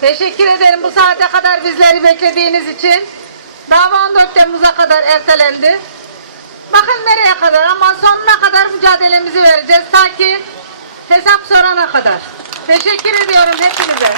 Teşekkür ederim bu saate kadar bizleri beklediğiniz için. Dava 14 Temmuz'a kadar ertelendi. Bakın nereye kadar ama sonuna kadar mücadelemizi vereceğiz ta ki hesap sorana kadar. Teşekkür ediyorum hepinize.